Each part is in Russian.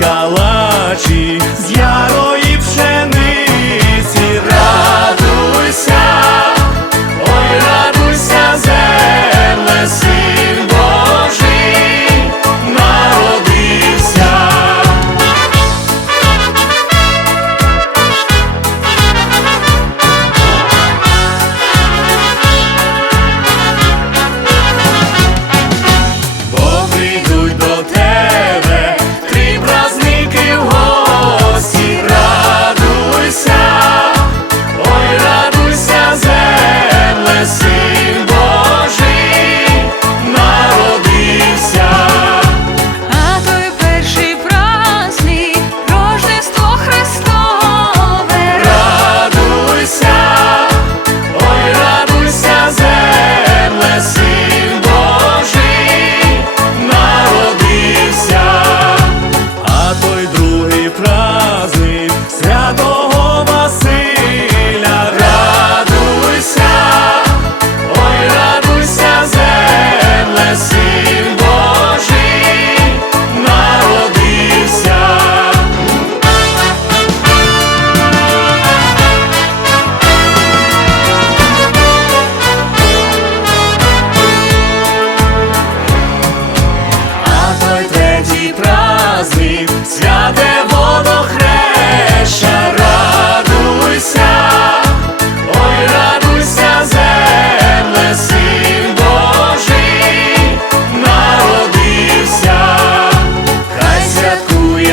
калачі.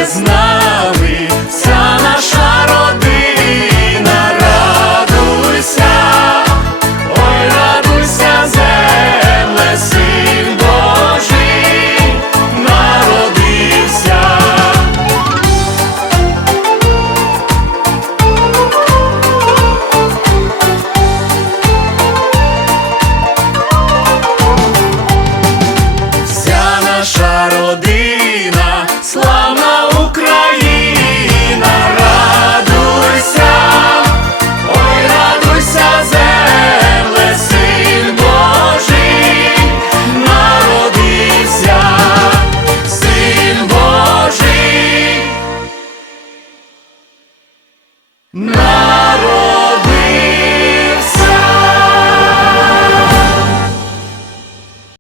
знать. tomorrow.